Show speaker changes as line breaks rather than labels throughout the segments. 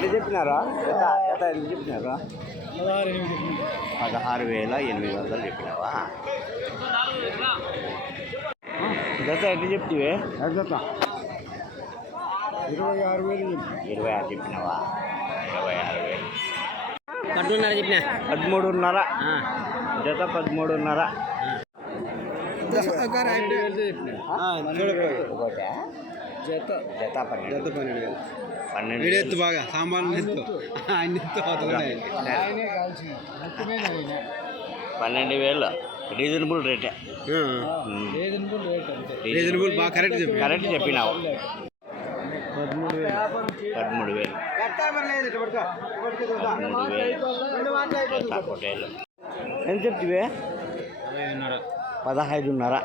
చెప్పినారా? జత జత ఎంత చెప్పినారా?
పదహారు
వేల ఎనిమిది వందలు చెప్పినావా? జత ఎట్లా చెప్తివే?
జత. ఇరవై ఆరు వేలు
ఇరవై ఆరు చెప్పినావా? ఇరవై ఆరు వేలు.
పట్టున్నర చెప్పిన?
పదమూడున్నర. జత పదమూడున్నర.
జత
జత. పన్నెండు
జత పన్నెండు వేలు.
పన్నెండు
వీడెత్తు బాగా సాంబార్ ఎత్తు ఆయన ఎత్తు
పన్నెండు వేలు. రీజనబుల్ రేటే.
రీజనబుల్ బాగా కరెక్ట్ చెప్పి
కరెక్ట్ చెప్పినావు.
పదమూడు వేలు.
పదమూడు వేలు. పదమూడు వేలు. ఎంత చెప్తివే? పదహైదున్నర?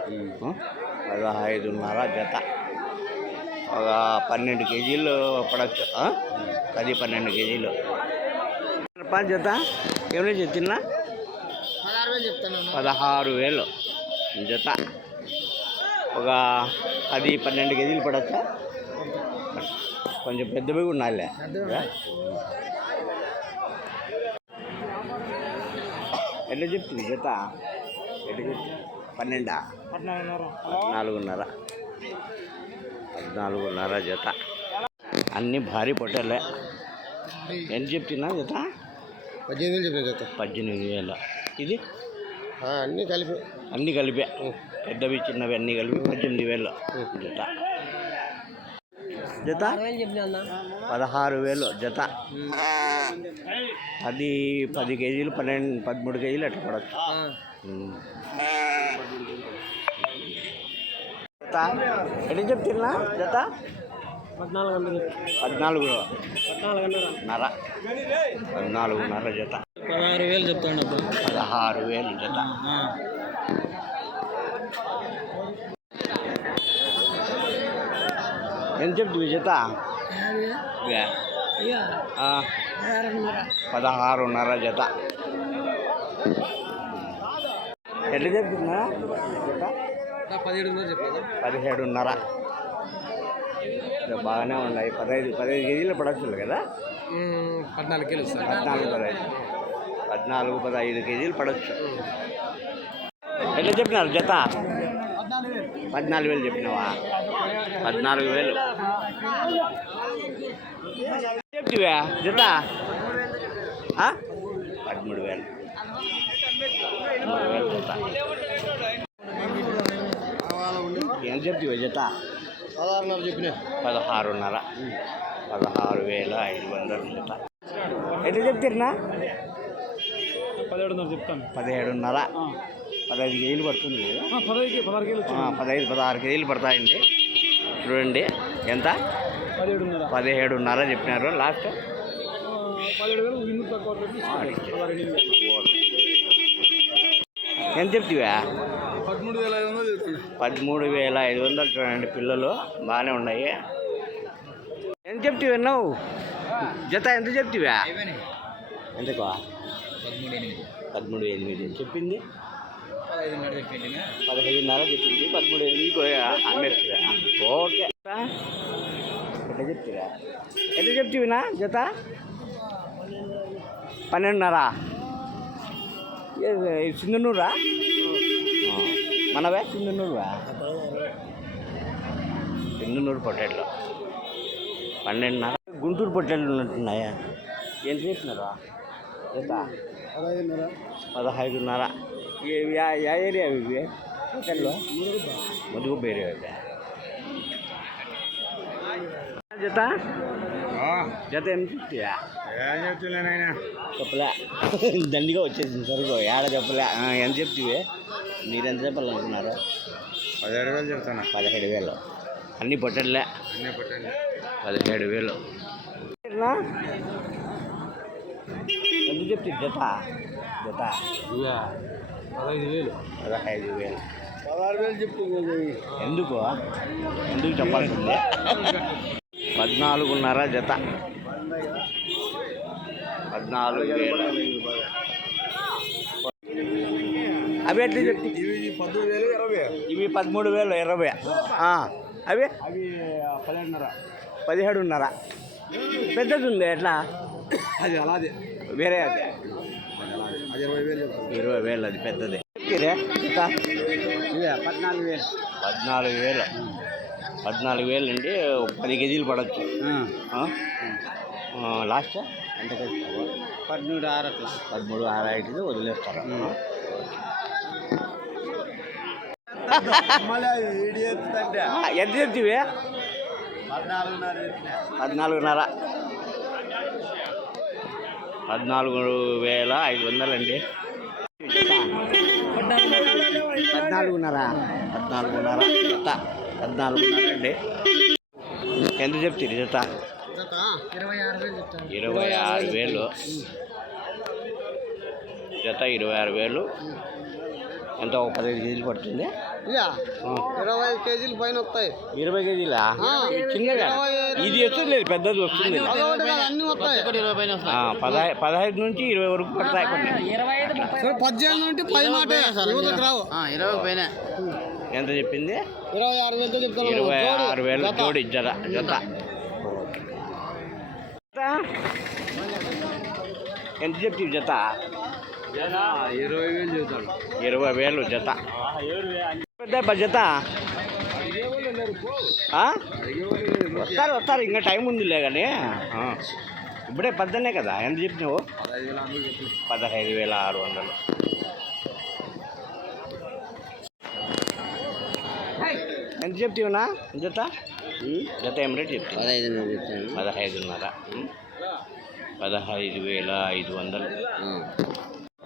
పదహైదున్నర జత. ఒక పన్నెండు కేజీలు పడచ్చు? పది పన్నెండు కేజీలు. రూపాయలు జత ఏమైనా చెప్తున్నా?
పదహారు వేలు
జత ఒక పది పన్నెండు కేజీలు పడచ్చా? కొంచెం పెద్దవి ఉండాలి. ఎట్లా చెప్తుంది? జత ఎట్లా చెప్తుంది? పన్నెండా? పద్నాలుగున్నర. పద్నాలుగున్నర జత. అన్నీ భారీ పొట్టలే. ఎంత చెప్తున్నా జత?
పద్దెనిమిది వేలు చెప్పిన జత.
పద్దెనిమిది వేలు. ఇది?
అన్నీ కలిపి.
అన్నీ కలిపే. పెద్దవి చిన్నవి అన్నీ కలిపి పద్దెనిమిది వేలు జత. జత? పదహారు వేలు జత. అది పది కేజీలు పన్నెండు పదమూడు కేజీలు అట్లా పడచ్చు. ఎన్ని చెప్తున్నా జత?
పద్నాలుగు.
పద్నాలుగు నర. పద్నాలుగున్నర జత.
పదహారు వేలు చెప్తాను
పదహారు వేలు జత. ఎంత చెప్తుంది జత? పదహారున్నర జత. ఎట్లా చెప్తున్నా? జత? పదిహేడున్నర బాగానే ఉన్నాయి. పదహైదు పదహైదు కేజీలు పడవచ్చు కదా?
పద్నాలుగు కిలో
పద్నాలుగు పదహైదు. పద్నాలుగు పదహైదు కేజీలు పడవచ్చు ఎట్లా చెప్పినారు జత? పద్నాలుగు వేలు. చెప్పినావా? పద్నాలుగు వేలు. చెప్తివా జత? పదమూడు వేలు. పదమూడు వేలు జత. ఏం చెప్తివా జత
పదహారున్నర చెప్పిన.
పదహారున్నర. పదహారు వేల ఐదు వందలు జత ఎట్లా చెప్తారునా
పదిహేడున్నర చెప్తాను.
పదిహేడున్నర. పదహైదు కేజీలు పడుతుంది.
పదహైదు పదహారు
కేజీలు పడతాయండి. చూడండి. ఎంత?
పదిహేడున్నర.
పదిహేడున్నర చెప్పినారు లాస్ట్. ఎంత చెప్తివా?
పదమూడు వేల ఐదు వందలు
చూడండి పిల్లలు బాగానే ఉన్నాయి. ఎంత చెప్తివా నువ్వు జత ఎంత చెప్తివా? ఎంతకు
పదమూడు ఎనిమిది.
చెప్పింది?
పదహైదున్నర చెప్పింది.
పదమూడు ఎనిమిది అమ్మేస్తువా ఓకే. ఎట్లా చెప్తివా? ఎట్లా చెప్తివినా జత? పన్నెండున్నర. ఏ మనవే? సింధనూరువా సింధనూరు పొట్టేళ్ళు పన్నెండున్నర. గుంటూరు పొట్టేళ్ళు ఉన్నట్టున్నాయా? ఏం చేసినారా జత
పదహైదున్నర.
పదహైదున్నర. ఏ- యా యా ఏరియా ఇవి పొట్టేళ్ళు ముదుగు ಬೇರೆ జత? జత చెప్తాయా?
చెప్తున్నానైనా
చెప్పలే. దండిగా వచ్చేసింది సరుకు. ఏడ చెప్పలే? ఎంత చెప్తివి? మీరు ఎంత చెప్పాలనుకున్నారు
పదిహేడు వేలు చెప్తాను
పదిహేడు వేలు. అన్ని పొట్టలే
అన్నీ పట్టండి
పదిహేడు వేలు. ఎంత చెప్తుంది జత? జత.
పదహైదు వేలు.
పదహైదు వేలు.
పదహారు వేలు చెప్పు
ఎందుకు? ఎందుకు చెప్పాల్సిందే? పద్నాలుగున్నర జత. పద్నాలుగు వేలు. అవి ఎట్లా చెప్తి?
ఇవి
పదమూడు వేలు ఇరవై. అవి?
అవి పదిహేడున్నర.
పదిహేడున్నర. పెద్దది ఉంది ఎట్లా?
అది అలాగే.
వేరే అది.
ఇరవై వేలు
అది పెద్దది.
పద్నాలుగు వేలు.
పద్నాలుగు వేలు. పద్నాలుగు వేలు అండి పది కేజీలు పడవచ్చు లాస్ట్? ఎంత
పదమూడు ఆరు అట్లా.
పదమూడు ఆరు ఐదు వదిలేస్తారు? ఎంత చెప్తివి
పద్నాలుగున్నర.
పద్నాలుగు వేల ఐదు వందలండి. పద్నాలుగున్నర. పద్నాలుగున్నర. జత. పద్నాలుగున్నర అండి ఎంత చెప్తుంది జత?
ఇరవై ఆరు వేలు.
జత ఇరవై ఆరు వేలు. ఎంత? ఒక పదిహేను కేజీలు పడుతుంది.
ఇరవై ఐదు కేజీలు పైన వస్తాయి.
ఇరవై కేజీలా? చిన్నగా. ఇది వస్తుంది లేదు పెద్దది వస్తుంది. పదహైదు నుంచి ఇరవై వరకు పడతాయి
పద్దెనిమిది నుండి పై మాట.
ఇరవై పైన.
ఎంత చెప్పింది?
ఇరవై ఆరు వేలతో చెప్తాను
ఇరవై ఆరు వేలు
జత.
జోడి జత జత. ఎంత చెప్తావు జత?
ఇరవై వేలు
ఇరవై వేలు జత. పెద్ద జత? వస్తారు వస్తారు. ఇంకా టైం ఉందిలే కానీ. ఇప్పుడే పద్దనే కదా. ఎంత చెప్పినావు? పదహైదు వేల ఆరు వందలు. ఎంత చెప్తావునా జత? జత ఏం రేట్
పదహైదు చెప్తాను
పదహైదున్నర? పదహైదు వేల ఐదు వందలు.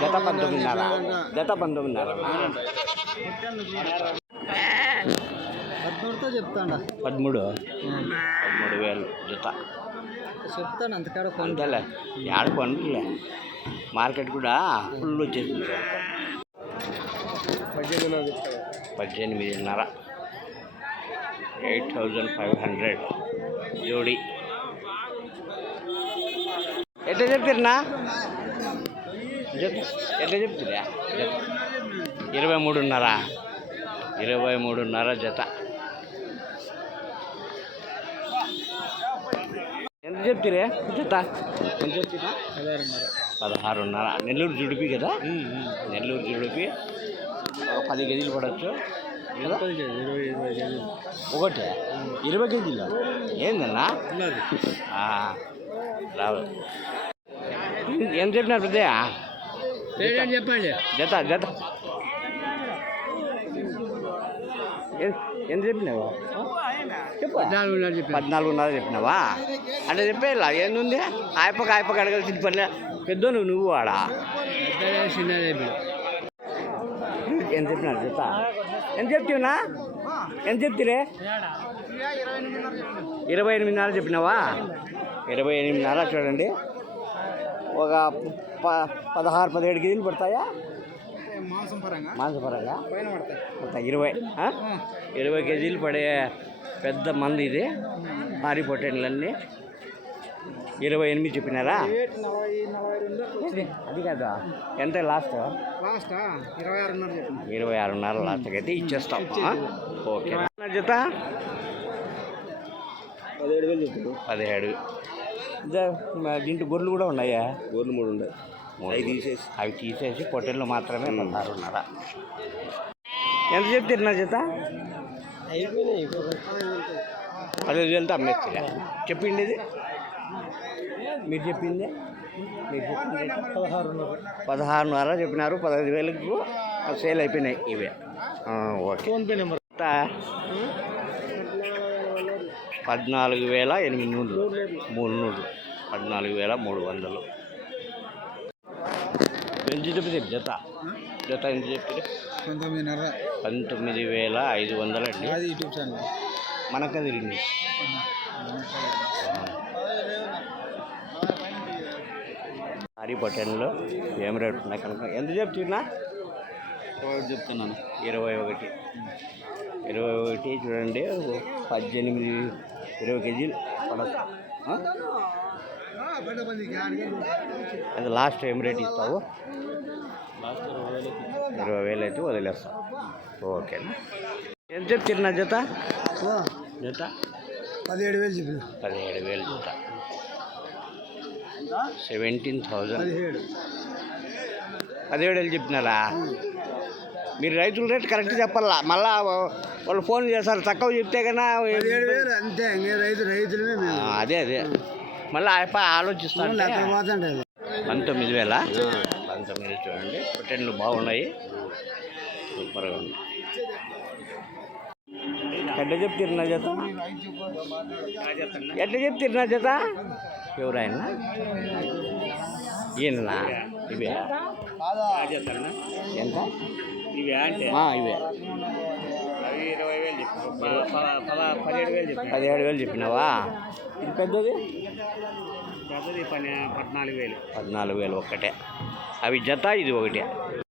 జత పంతొమ్మిదిన్నర జత పంతొమ్మిదిన్నర
పద్మూడుతో చెప్తాడా?
పదమూడు. పదమూడు వేలు జత.
చెప్తాను అంతకాడ
అంతేలే. ఏడ కొనలే. మార్కెట్ కూడా ఫుల్ వచ్చేసింది పద్దెనిమిదిన్నర. Eight thousand five hundred. జోడి. ఎట్లా చెప్తారన్నా జత ఎట్లా చెప్తురా జత. ఇరవై మూడున్నర. ఇరవై మూడున్నర జత. ఎంత చెప్తారే జత. ఎంత చెప్తున్నా? పదహారున్నర. నెల్లూరు జుడిపి కదా? నెల్లూరు జుడిపి. ఒక పది కేజీలు పడవచ్చు ఒకటి? ఇరవై కేజీలు? ఏందన్నా? రావు. ఎంత చెప్పినారు పెద్దయ్య?
రేట్ చెప్పండి?
జత జత. ఎంత చెప్పినావు? చెప్పు.
పద్నాలుగున్నర చెప్పి
పద్నాలుగున్నర చెప్పినావా? అంటే చెప్పేలా ఏంది ఆయపక ఆయపక అడగాల్సిన పని పెద్ద నువ్వు నువ్వు ఆడ?
చిన్న
ఎంత చెప్పినారు. జత? ఎంత చెప్తున్నా? ఎంత చెప్తిరే? ఇరవై ఎనిమిదిన్నర చెప్పినావా? ఇరవై ఎనిమిదిన్నర చూడండి. ఒక ప పదహారు పదిహేడు కేజీలు పడతాయా?
మాంసం పరంగా
మాంసపరంగా?
పైన పడతాయి.
పడతాయి ఇరవై ఆ? ఇరవై కేజీలు పడే పెద్ద మంది ఇది భారీ పొట్టేళ్ళన్నీ ఇరవై ఎనిమిది చెప్పినారా? అది కాదా? ఎంత లాస్ట్?
లాస్ట్ ఇరవై ఆరున్నర చెప్పండి
ఇరవై ఆరున్నర లాస్ట్కి అయితే ఇచ్చేస్తాం ఆ? ఓకే. జత
పదిహేడు వేలు
పదిహేడు దీంట్లో గొర్రెలు కూడా ఉన్నాయా?
గోర్లు మూడు ఉన్నాయి.
అవి తీసేసి. అవి తీసేసి పొట్టెళ్ళు మాత్రమే పదహారున్నర ఎంత చెప్తారు నా జత? పదిహేను వేలతో అమ్మేస్తారా చెప్పింది ఇది మీరు చెప్పింది? మీరు చెప్పింది?
పదహారున్నర
పదహారున్నర చెప్పినారు పదహైదు వేలకు సేల్ అయిపోయినాయి ఇవే. ఆ, ఓకే.
PhonePe number?
పద్నాలుగు వేల ఎనిమిది నూళ్ళు. మూడు నూళ్ళు. పద్నాలుగు వేల మూడు వందలు. ఎంత చెప్తే జత? జత ఎంత చెప్పి
పంతొమ్మిదిన్నర.
పంతొమ్మిది వేల ఐదు వందలు అండి
అది యూట్యూబ్ ఛానల్.
మనకు తిరిగింది హరి పొటెన్లో ఏం రేట్ ఉన్నాయి కనుక? ఎంత చెప్తున్నా?
చెప్తున్నాను.
ఇరవై ఒకటి. ఇరవై ఒకటి చూడండి పద్దెనిమిది ఇరవై కేజీలు. పడచ్చు? అది లాస్ట్ ఏం రేట్ ఇస్తావు?
ఇరవై వేలు
ఇరవై వేలు అయితే వదిలేస్తాం. ఓకేనా ఎంత చెప్తున్నా జత? జత?
పదిహేడు వేలు చెప్పిన.
పదిహేడు వేలు జత. సెవెంటీన్ థౌజండ్
పదిహేడు.
పదిహేడు వేలు చెప్పినారా? మీరు రైతుల రేట్ కరెక్ట్ చెప్పాలా? మళ్ళా వాళ్ళు ఫోన్ చేస్తారు తక్కువ చెప్తే కన్నా
అంతే రైతు మేము.
అదే అదే. మళ్ళీ ఆలోచిస్తాను పంతొమ్మిది వేల. పంతొమ్మిది చూడండి. పొట్టెన్లు బాగున్నాయి. సూపర్గా ఉంది. ఎట్లా చెప్తారు నా జత? ఎట్లా చెప్తారు నా జత? ఎవరాయన ఈయననా? ఇవే. ఎంత?
ఇవి అంటే?
ఆ, ఇవే.
అవి ఇరవై వేలు చెప్పాను పదిహేడు వేలు చెప్పాను
పదిహేడు వేలు చెప్పినావా? ఇది పెద్దది?
పెద్దది పని పద్నాలుగు వేలు.
పద్నాలుగు వేలు ఒక్కటే. అవి జత ఇది ఒకటే.